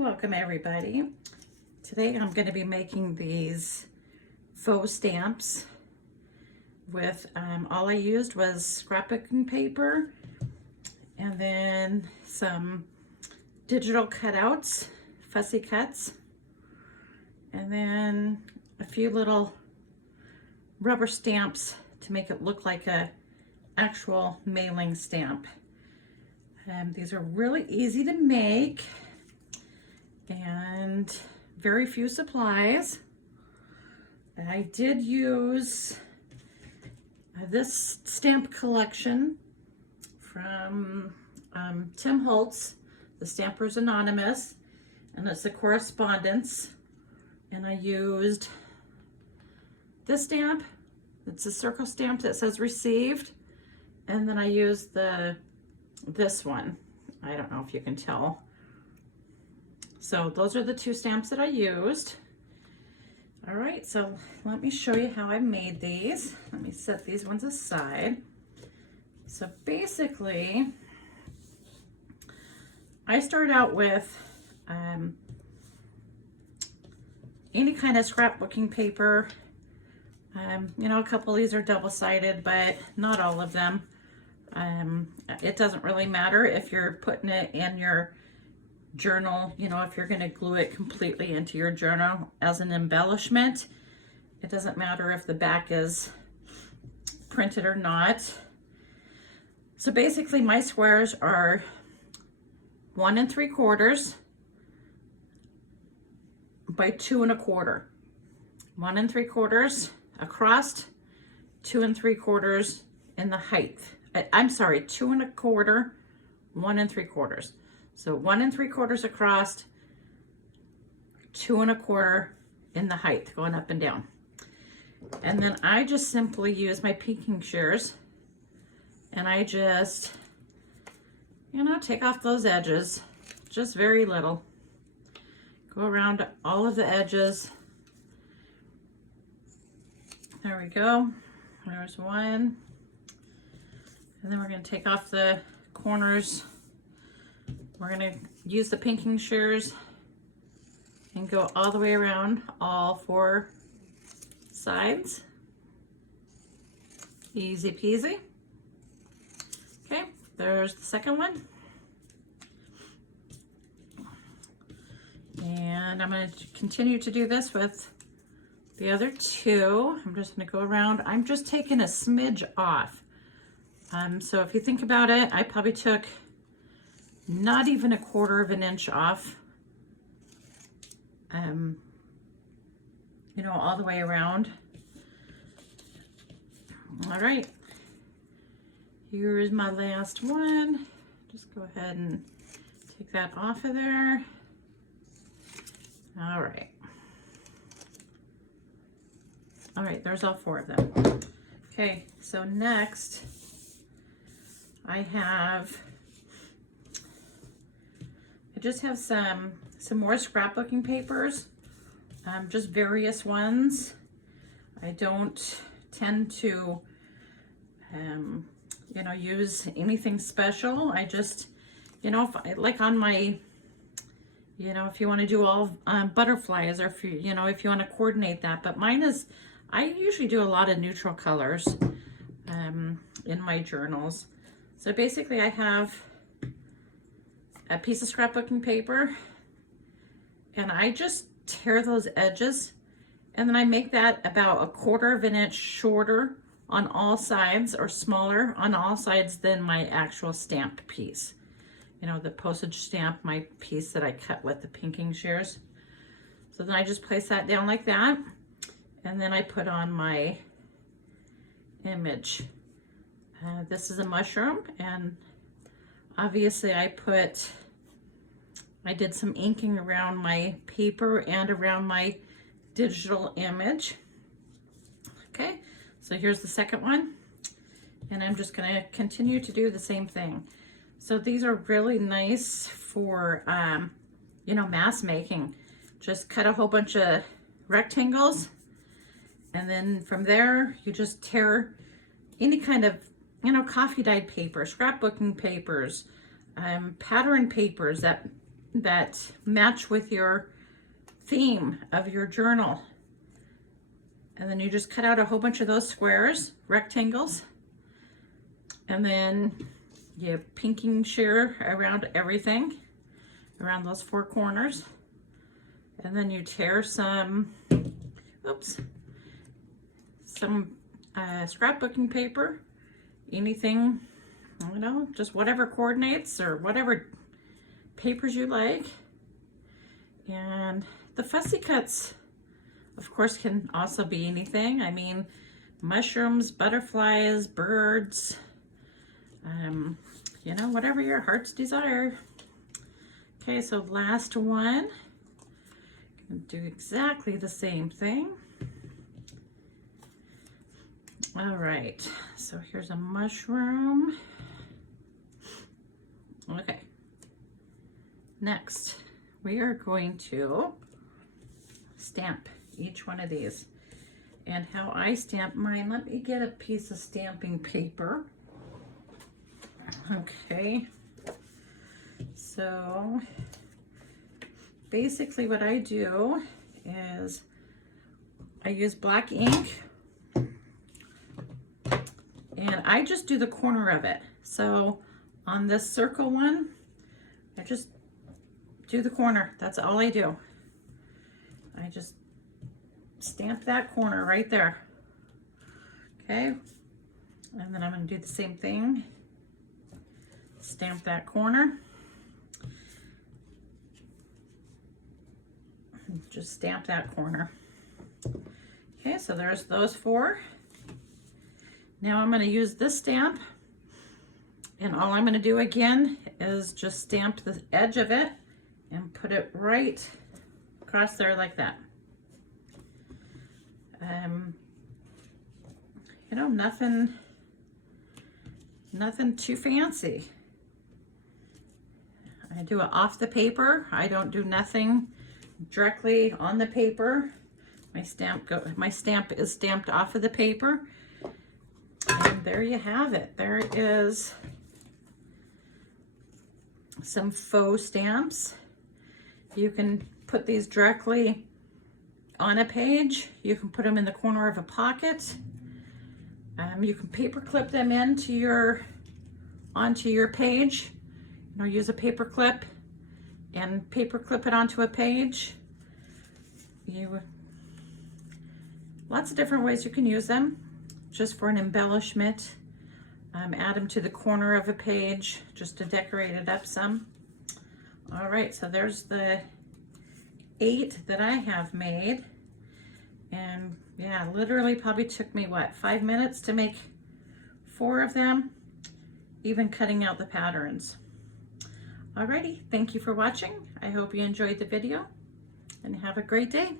Welcome everybody. Today I'm going to be making these faux stamps with all I used was scrapbooking paper and then some digital cutouts, fussy cuts, and then a few little rubber stamps to make it look like a actual mailing stamp. These are really easy to make and very few supplies. I did use this stamp collection from Tim Holtz, the Stampers Anonymous, and it's a correspondence. And I used this stamp. It's a circle stamp that says received, and then I used this one. I don't know if you can tell. So those are the two stamps that I used. All right, so let me show you how I made these. Let me set these ones aside. So basically, I start out with any kind of scrapbooking paper. You know, a couple of these are double-sided, but not all of them. It doesn't really matter if you're putting it in your journal, you know, if you're going to glue it completely into your journal as an embellishment. It doesn't matter if the back is printed or not. So basically my squares are 1 3/4 by 2 1/4. 1 3/4 across, 2 3/4 in the height. I'm sorry, 2 1/4, 1 3/4. So 1 3/4 across, 2 1/4 in the height, going up and down. And then I just simply use my pinking shears and I just, you know, take off those edges, just very little. Go around all of the edges. There we go. There's one. And then we're going to take off the corners. We're going to use the pinking shears and go all the way around all 4 sides. Easy peasy. Okay, there's the second one. And I'm going to continue to do this with the other 2. I'm just going to go around. I'm just taking a smidge off. So if you think about it, I probably took not even 1/4 of an inch off, you know, all the way around. All right, here's my last one. Just go ahead and take that off of there. All right. All right, there's all 4 of them. Okay, so next I just have some more scrapbooking papers, just various ones. I don't tend to, you know, use anything special. I just, you know, like on my, you know, if you want to do all butterflies, or if you know, if you want to coordinate that. But mine is, I usually do a lot of neutral colors in my journals. So basically I have a piece of scrapbooking paper and I just tear those edges, and then I make that about 1/4 of an inch shorter on all sides, or smaller on all sides than my actual stamped piece. You know, the postage stamp, my piece that I cut with the pinking shears. So then I just place that down like that, and then I put on my image. This is a mushroom, and obviously I did some inking around my paper and around my digital image. Okay, so here's the second one, and I'm just going to continue to do the same thing. So these are really nice for, you know, mass making. Just cut a whole bunch of rectangles, and then from there you just tear any kind of, you know, coffee dyed paper, scrapbooking papers, pattern papers that that match with your theme of your journal. And then you just cut out a whole bunch of those squares, rectangles, and then you pinking shear around everything, around those 4 corners. And then you tear some, some scrapbooking paper, anything, you know, just whatever coordinates or whatever papers you like. And the fussy cuts, of course, can also be anything. I mean, mushrooms, butterflies, birds, you know, whatever your heart's desire. Okay, so last one. Do exactly the same thing. All right, so here's a mushroom. Okay, next we are going to stamp each one of these. And how I stamp mine, let me get a piece of stamping paper. Okay, so basically what I do is I use black ink and I just do the corner of it. So on this circle one, I just do the corner. That's all I do. I just stamp that corner right there. Okay, and then I'm going to do the same thing. Stamp that corner. Just stamp that corner. Okay, so there's those 4. Now I'm going to use this stamp, and all I'm going to do again is just stamp the edge of it and put it right across there like that. You know, nothing too fancy. I do it off the paper. I don't do nothing directly on the paper. My stamp is stamped off of the paper. And there you have it. There is some faux stamps. You can put these directly on a page. You can put them in the corner of a pocket. You can paper clip them onto your page. You know, use a paper clip and paper clip it onto a page. Lots of different ways you can use them, just for an embellishment. Add them to the corner of a page just to decorate it up some. All right, so there's the 8 that I have made. And yeah, literally probably took me, what, 5 minutes to make 4 of them, even cutting out the patterns. Alrighty, thank you for watching. I hope you enjoyed the video and have a great day.